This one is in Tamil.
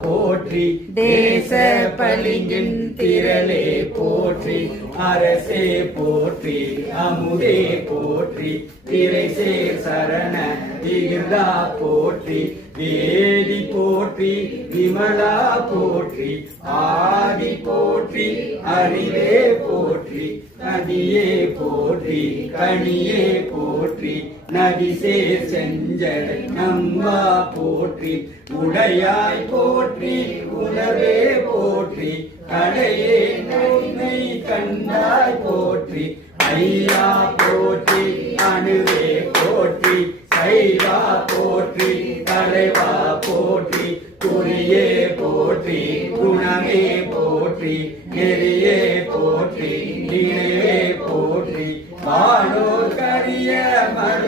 போற்றி தேச பளிங்கின் திரளே போற்றி அரசே போற்றி அமுதே போற்றி திரைசே சரண விகிர்தா போற்றி வேதி போற்றி விமலா போற்றி ஆதி போற்றி அறிவே போற்றி நதியே போற்றி கனியே போற்றி நதிசே செஞ்சடை நம்பா போற்றி உடையாய் போற்றி உணவே போற்றி கடையே நோய்மை கண்டாய் போற்றி ஐயா போற்றி அணுவே போற்றி சைவா போற்றி தலைவா போற்றி குறியே போற்றி குணமே போற்றி நெறியே போற்றி நினைவே போற்றி வானோர் கரிய மறு